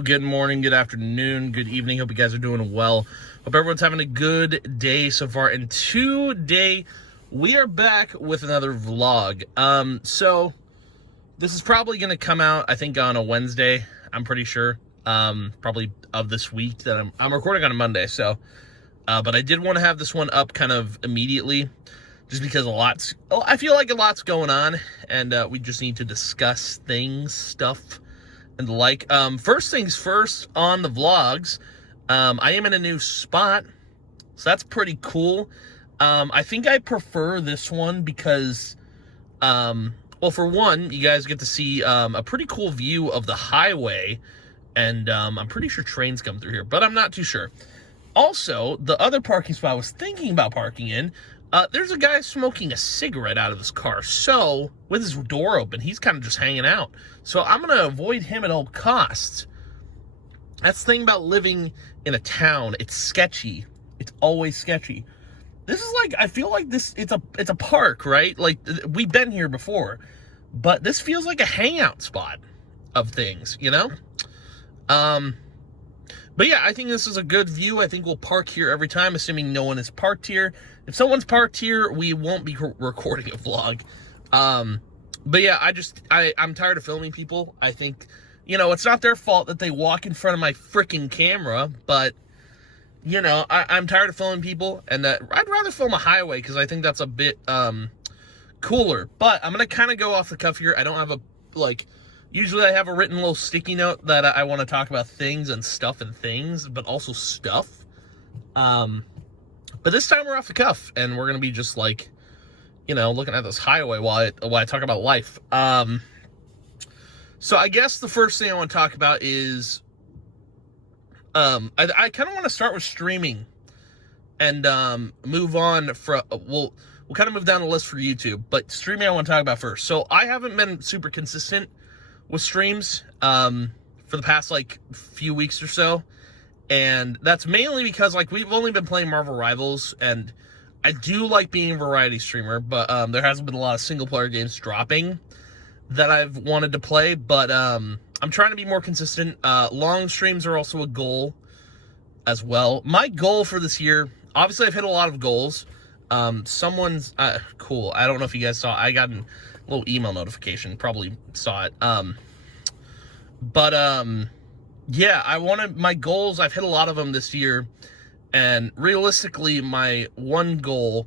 Hello, good morning, good afternoon, good evening. Hope you guys are doing well. Hope everyone's having a good day so far. And today we are back with another vlog. So this is probably going to come out, I think, on a Wednesday. I'm pretty sure. Probably of this week that I'm recording on a Monday. So, but I did want to have this one up kind of immediately, just because I feel like a lot's going on, and we just need to discuss stuff. And first things first on the vlogs, I am in a new spot, so that's pretty cool. I think I prefer this one because, well, for one, you guys get to see a pretty cool view of the highway, and I'm pretty sure trains come through here, but I'm not too sure. Also, the other parking spot I was thinking about parking in, there's a guy smoking a cigarette out of his car. So, with his door open, he's kind of just hanging out. So, I'm going to avoid him at all costs. That's the thing about living in a town. It's sketchy. It's always sketchy. This is like, I feel like it's a park, right? Like, we've been here before. But this feels like a hangout spot of things, you know? But yeah, I think this is a good view. I think we'll park here every time, assuming no one is parked here. If someone's parked here, we won't be recording a vlog. But yeah, I'm tired of filming people. I think, you know, it's not their fault that they walk in front of my freaking camera, but, you know, I'm tired of filming people, and I'd rather film a highway because I think that's a bit cooler. But I'm going to kind of go off the cuff here. I don't have usually I have a written little sticky note that I want to talk about things and stuff and things, but also stuff. But this time we're off the cuff, and we're going to be just like, you know, looking at this highway while I talk about life. So I guess the first thing I want to talk about is, I kind of want to start with streaming and move on from, we'll kind of move down the list for YouTube, but streaming I want to talk about first. So I haven't been super consistent with streams for the past few weeks or so, and that's mainly because we've only been playing Marvel Rivals, and I do like being a variety streamer, but there hasn't been a lot of single player games dropping that I've wanted to play. But I'm trying to be more consistent. Long streams are also a goal as well. My goal for this year, obviously I've hit a lot of goals. Someone's cool, I don't know if you guys saw, I got an little email notification, probably saw it. Yeah, my goals, I've hit a lot of them this year, and realistically, my one goal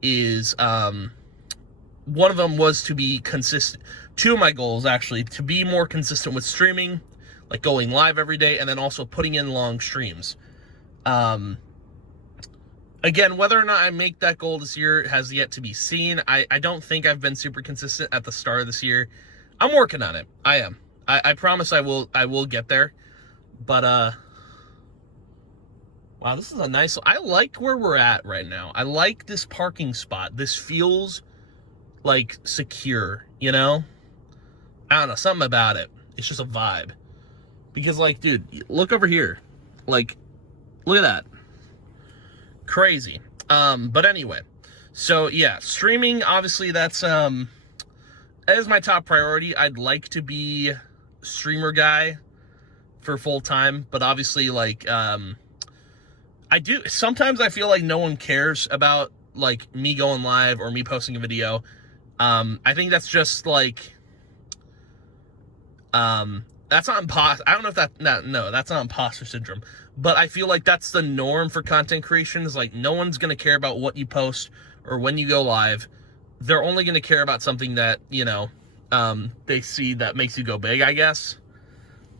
is, one of them was to be consistent. Two of my goals, actually, to be more consistent with streaming, like going live every day, and then also putting in long streams. Again, whether or not I make that goal this year has yet to be seen. I don't think I've been super consistent at the start of this year. I'm working on it. I am. I promise I will get there. But, wow, this is a nice, I like where we're at right now. I like this parking spot. This feels, secure, you know? I don't know, something about it. It's just a vibe. Because, dude, look over here. Look at that. Crazy. But anyway, so yeah, streaming, obviously that is my top priority. I'd like to be streamer guy for full time, but obviously sometimes I feel like no one cares about me going live or me posting a video. I think that's just that's not imposter. I don't know if no, that's not imposter syndrome. But I feel like that's the norm for content creation. Is no one's going to care about what you post or when you go live. They're only going to care about something that, you know, they see that makes you go big, I guess.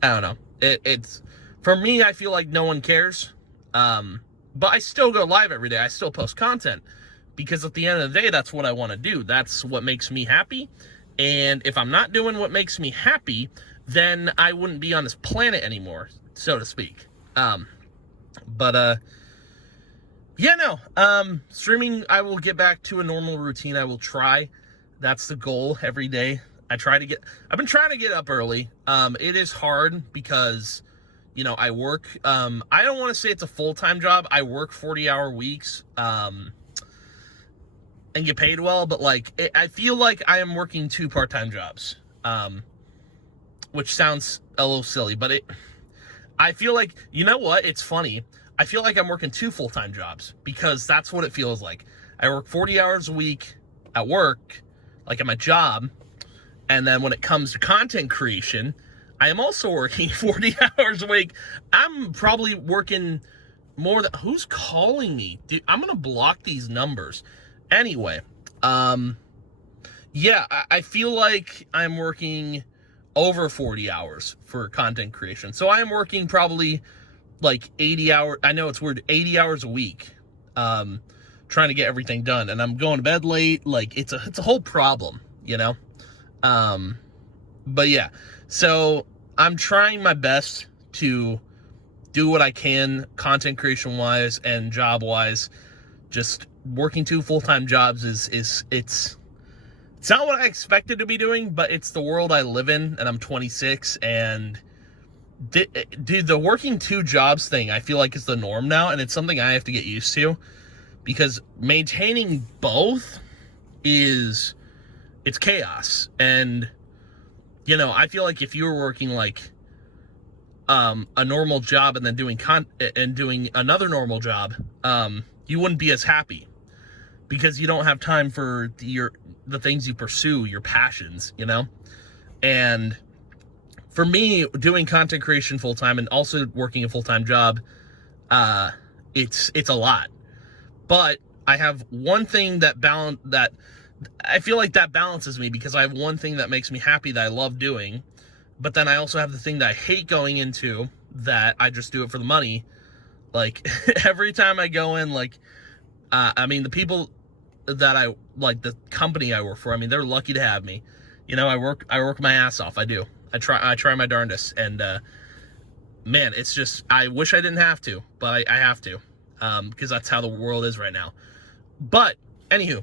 I don't know. It's for me, I feel like no one cares. But I still go live every day. I still post content because at the end of the day, that's what I want to do. That's what makes me happy. And if I'm not doing what makes me happy, then I wouldn't be on this planet anymore, so to speak. Yeah, no, streaming, I will get back to a normal routine. I will try. That's the goal every day. I've been trying to get up early. It is hard because, you know, I work, I don't want to say it's a full-time job. I work 40-hour weeks, and get paid well, but I feel like I am working 2 part-time jobs, which sounds a little silly, but I feel like, you know what? It's funny. I feel like I'm working 2 full-time jobs because that's what it feels like. I work 40 hours a week at work, like at my job. And then when it comes to content creation, I am also working 40 hours a week. I'm probably working more than... Who's calling me? Dude, I'm going to block these numbers. Anyway, yeah, I feel like I'm working over 40 hours for content creation. So I am working probably like 80 hours. I know it's weird, 80 hours a week, trying to get everything done. And I'm going to bed late. Like it's a whole problem, you know? But yeah, so I'm trying my best to do what I can content creation wise and job wise. Just working 2 full-time jobs it's not what I expected to be doing, but it's the world I live in, and I'm 26, and dude, the working 2 jobs thing, I feel like is the norm now, and it's something I have to get used to, because maintaining both it's chaos. And, you know, I feel like if you were working like a normal job and then doing another normal job, you wouldn't be as happy, because you don't have time for the things you pursue, your passions, you know? And for me, doing content creation full-time and also working a full-time job, it's a lot. But I have one thing that I feel like that balances me, because I have one thing that makes me happy that I love doing, but then I also have the thing that I hate going into, that I just do it for the money. Like every time I go in, like, I mean, the people that I like, the company I work for, I mean, they're lucky to have me. You know, I work my ass off. I do. I try my darndest. And, man, it's just, I wish I didn't have to, but I have to, because that's how the world is right now. But anywho,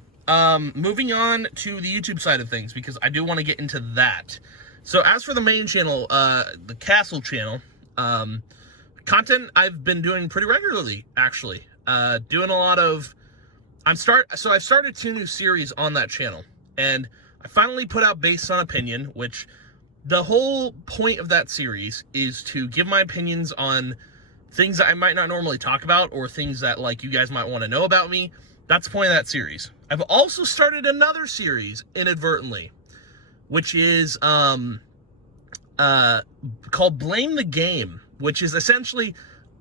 moving on to the YouTube side of things, because I do want to get into that. So as for the main channel, the Castle channel, content I've been doing pretty regularly, actually. Doing a lot of... I've started 2 new series on that channel, and I finally put out Based on Opinion, which the whole point of that series is to give my opinions on things that I might not normally talk about, or things that, like, you guys might want to know about me. That's the point of that series. I've also started another series inadvertently, which is called Blame the Game, which is essentially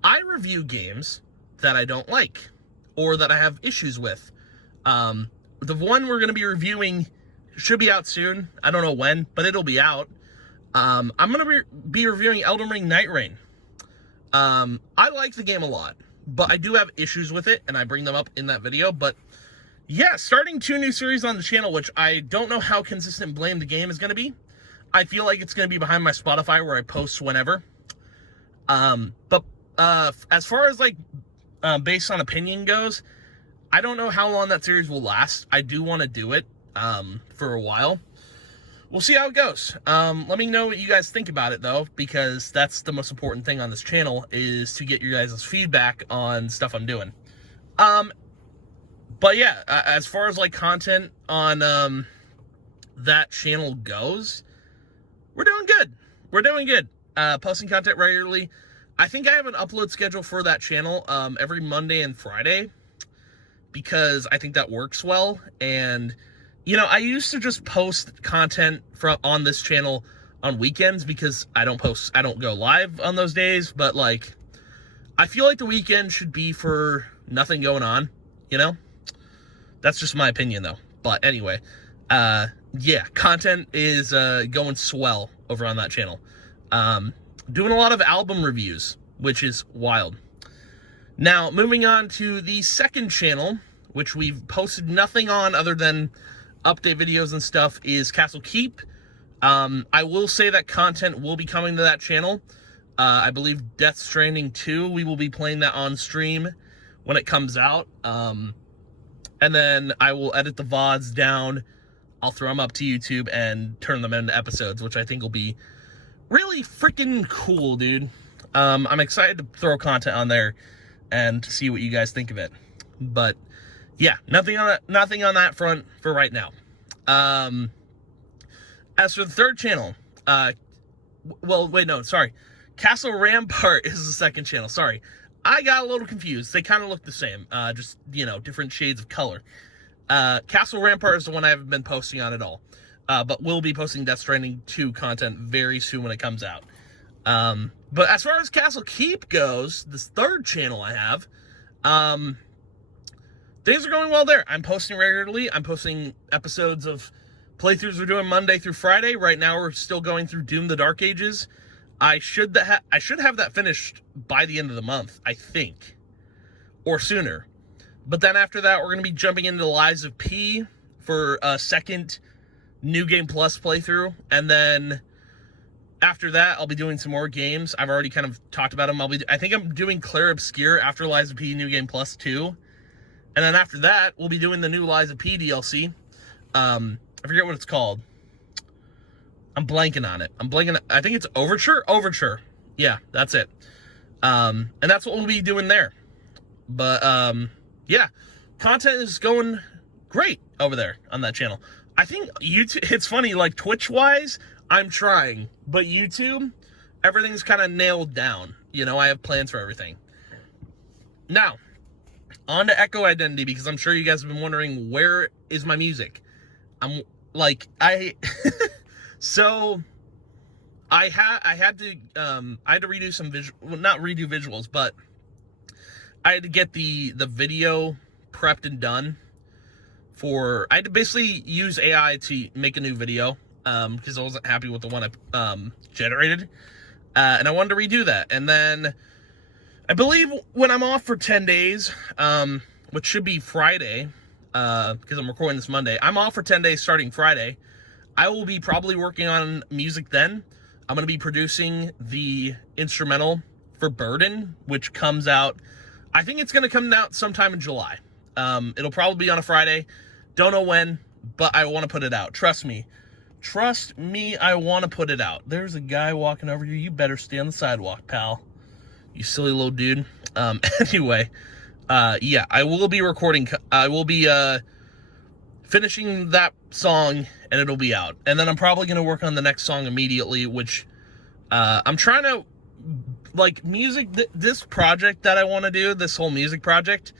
I review games that I don't like or that I have issues with. The one we're going to be reviewing should be out soon. I don't know when, but it'll be out. I'm going to be reviewing Elden Ring Night Rain. I like the game a lot, but I do have issues with it, and I bring them up in that video. But yeah, starting 2 new series on the channel, which I don't know how consistent Blame the Game is going to be. I feel like it's going to be behind my Spotify, where I post whenever. But as far as like Based on Opinion goes, I don't know how long that series will last. I do want to do it for a while. We'll see how it goes. Let me know what you guys think about it, though, because that's the most important thing on this channel, is to get your guys' feedback on stuff I'm doing. But yeah, as far as like content on that channel goes, we're doing good. We're doing good. Posting content regularly. I think I have an upload schedule for that channel every Monday and Friday, because I think that works well. And, you know, I used to just post content on this channel on weekends, because I don't go live on those days. But, like, I feel like the weekend should be for nothing going on, you know? That's just my opinion, though. But anyway, yeah, content is going swell over on that channel. Doing a lot of album reviews, which is wild. Now, moving on to the second channel, which we've posted nothing on other than update videos and stuff, is Castle Keep. I will say that content will be coming to that channel. I believe Death Stranding 2, we will be playing that on stream when it comes out. And then I will edit the VODs down. I'll throw them up to YouTube and turn them into episodes, which I think will be really freaking cool, dude. I'm excited to throw content on there and to see what you guys think of it. But yeah, nothing on that front for right now. As for the third channel, well, wait, no, sorry. Castle Rampart is the second channel. Sorry, I got a little confused. They kind of look the same, just, you know, different shades of color. Castle Rampart is the one I haven't been posting on at all. But we'll be posting Death Stranding 2 content very soon when it comes out. But as far as Castle Keep goes, this third channel I have, things are going well there. I'm posting regularly. I'm posting episodes of playthroughs we're doing Monday through Friday. Right now we're still going through Doom the Dark Ages. I should have that finished by the end of the month, I think, or sooner. But then after that, we're going to be jumping into Lies of P for a second New Game Plus playthrough. And then after that, I'll be doing some more games. I've already kind of talked about them. I think I'm doing Claire Obscure after Lies of P New Game Plus 2. And then after that, we'll be doing the new Lies of P DLC. I forget what it's called. I'm blanking on it. I think it's Overture? Overture. Yeah, that's it. And that's what we'll be doing there. But, yeah, content is going great over there on that channel. I think YouTube, it's funny, like Twitch-wise, I'm trying. But YouTube, everything's kind of nailed down. You know, I have plans for everything. Now, on to Echo Identity, because I'm sure you guys have been wondering, where is my music? So I had to redo some well, not redo visuals, but I had to get the video prepped and done I had to basically use AI to make a new video, because I wasn't happy with the one I generated, and I wanted to redo that. And then I believe when I'm off for 10 days, which should be Friday, because I'm recording this Monday, I'm off for 10 days starting Friday. I will be probably working on music then. I'm going to be producing the instrumental for Burden, which comes out, I think it's going to come out sometime in July. It'll probably be on a Friday. Don't know when, but I want to put it out. Trust me. Trust me, I want to put it out. There's a guy walking over here. You better stay on the sidewalk, pal. You silly little dude. Anyway, yeah, I will be recording. I will be finishing that song, and it'll be out. And then I'm probably going to work on the next song immediately, which I'm trying to, like, music, this project that I want to do, this whole music project,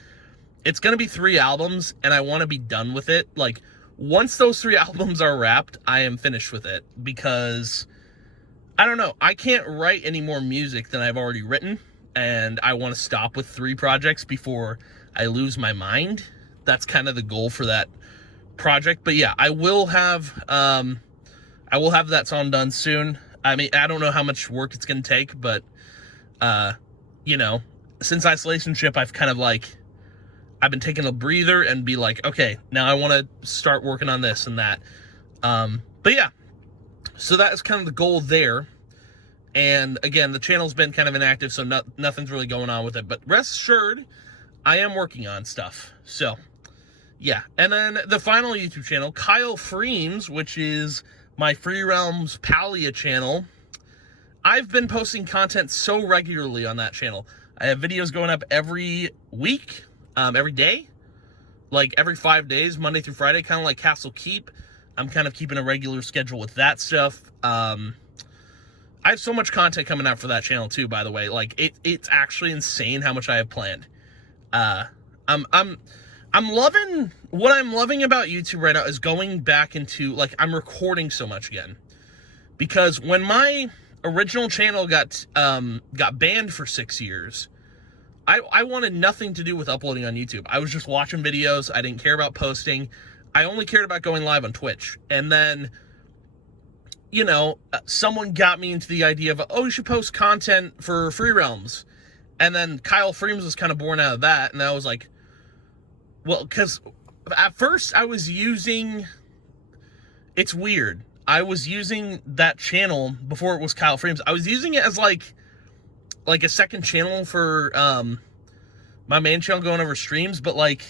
it's going to be 3 albums, and I want to be done with it. Like, once those 3 albums are wrapped, I am finished with it, because, I don't know, I can't write any more music than I've already written, and I want to stop with 3 projects before I lose my mind. That's kind of the goal for that project. But yeah, I will have that song done soon. I mean, I don't know how much work it's going to take, but, you know, since Isolationship, I've kind of like, I've been taking a breather and be like, okay, now I want to start working on this and that. But yeah, so that is kind of the goal there. And again, the channel's been kind of inactive, so nothing's really going on with it. But rest assured, I am working on stuff. So, yeah. And then the final YouTube channel, Kyle Freems, which is my Free Realms Palia channel. I've been posting content so regularly on that channel. I have videos going up every week, every day, like every 5 days, Monday through Friday, kind of like Castle Keep. I'm kind of keeping a regular schedule with that stuff. I have so much content coming out for that channel too, by the way. Like, it's actually insane how much I have planned. I'm loving, what I'm loving about YouTube right now is going back into, like, I'm recording so much again. Because when my original channel got banned for 6 years, I wanted nothing to do with uploading on YouTube. I was just watching videos. I didn't care about posting. I only cared about going live on Twitch. And then, you know, someone got me into the idea of, oh, you should post content for Free Realms. And then Kyle Freems was kind of born out of that. And I was like, well, because at first I was using, it's weird. I was using that channel before it was Kyle Freems. I was using it as like a second channel for my main channel going over streams. But like,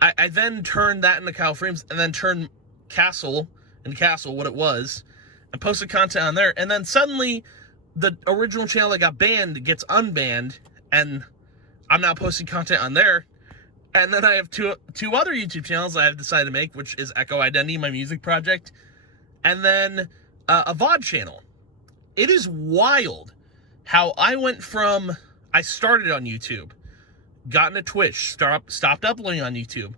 I then turned that into Kyle Freems and then turned Castle what it was, and posted content on there. And then suddenly the original channel that got banned gets unbanned, and I'm now posting content on there. And then I have two other YouTube channels I have decided to make, which is Echo Identity, my music project, and then a VOD channel. it is wild how I went from, I started on YouTube, got into Twitch, stopped uploading on YouTube,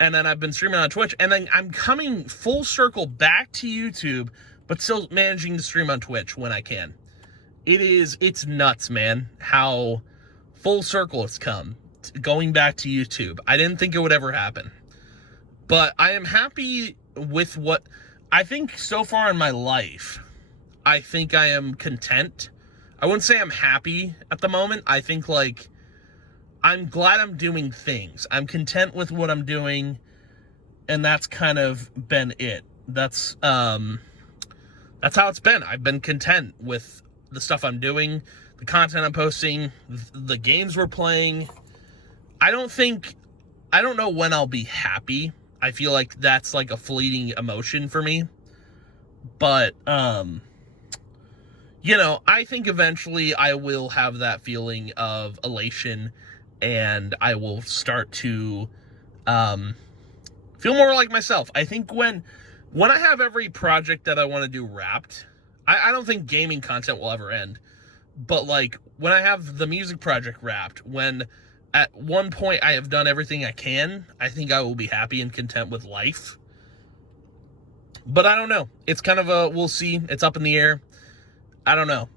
and then I've been streaming on Twitch, and then I'm coming full circle back to YouTube, but still managing to stream on Twitch when I can. It's nuts, man, how full circle it's come, going back to YouTube. I didn't think it would ever happen. But I am happy with what, I think so far in my life, I think I am content. I wouldn't say I'm happy at the moment. I think, like, I'm glad I'm doing things. I'm content with what I'm doing, and that's kind of been it. That's how it's been. I've been content with the stuff I'm doing, the content I'm posting, the games we're playing. I don't know when I'll be happy. I feel like that's like a fleeting emotion for me. But, you know, I think eventually I will have that feeling of elation, and I will start to feel more like myself. I think when I have every project that I want to do wrapped, I don't think gaming content will ever end. But, like, when I have the music project wrapped, when at one point I have done everything I can, I think I will be happy and content with life. But I don't know. It's kind of we'll see. It's up in the air. I don't know.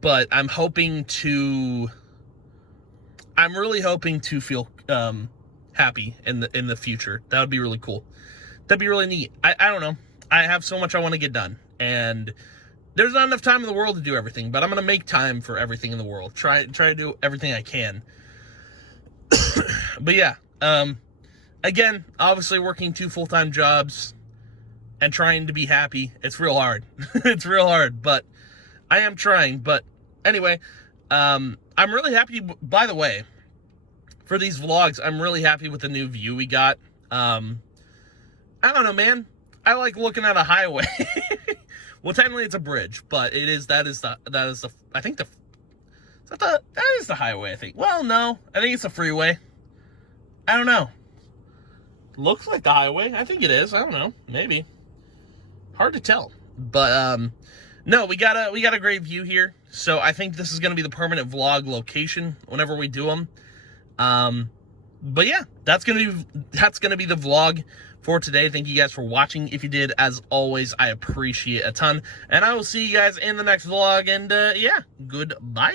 But I'm really hoping to feel happy in the future. That would be really cool. That'd be really neat. I don't know. I have so much I want to get done, and there's not enough time in the world to do everything, but I'm going to make time for everything in the world. Try to do everything I can. But yeah, again, obviously working 2 full-time jobs and trying to be happy. It's real hard. It's real hard, but I am trying. But anyway, I'm really happy, by the way, for these vlogs. I'm really happy with the new view we got. I don't know, man. I like looking at a highway. Well, technically it's a bridge, but that is the highway, I think. Well, no, I think it's a freeway. I don't know. Looks like the highway. I think it is. I don't know. Maybe. Hard to tell. But no, we got a great view here. So I think this is going to be the permanent vlog location whenever we do them. But yeah, that's going to be the vlog for today. Thank you guys for watching. If you did, as always, I appreciate it a ton. And I will see you guys in the next vlog. And yeah, goodbye.